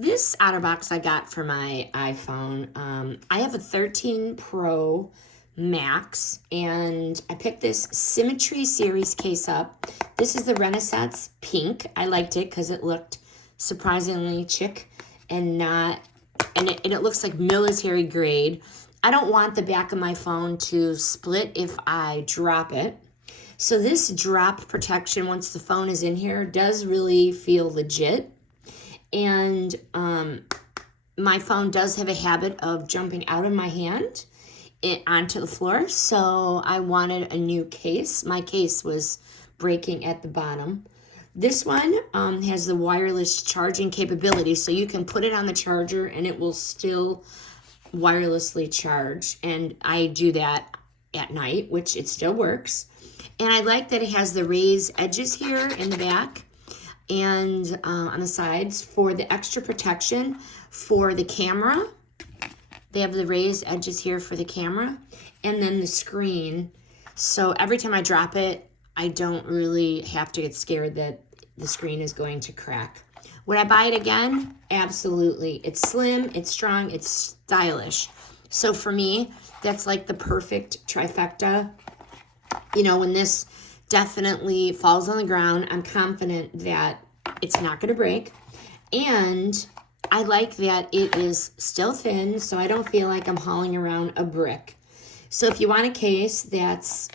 This OtterBox I got for my iPhone. I have a 13 Pro Max, and I picked this Symmetry Series case up. This is the Renaissance Pink. I liked it because it looked surprisingly chic and not, and it looks like military grade. I don't want the back of my phone to split if I drop it. So this drop protection, once the phone is in here, does really feel legit. And my phone does have a habit of jumping out of my hand onto the floor, so I wanted a new case. My case was breaking at the bottom. This one has the wireless charging capability, so you can put it on the charger and it will still wirelessly charge. And I do that at night, which it still works. And I like that it has the raised edges here in the back and on the sides for the extra protection for the camera. They have the raised edges here for the camera, and then the screen. So every time I drop it, I don't really have to get scared that the screen is going to crack. Would I buy it again? Absolutely. It's slim, it's strong, it's stylish. So for me, that's like the perfect trifecta. You know, when this definitely falls on the ground, I'm confident that it's not going to break. And I like that it is still thin, so I don't feel like I'm hauling around a brick. So if you want a case that's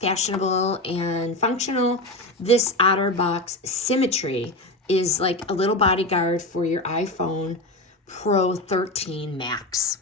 fashionable and functional, this OtterBox Symmetry is like a little bodyguard for your iPhone Pro 13 Max.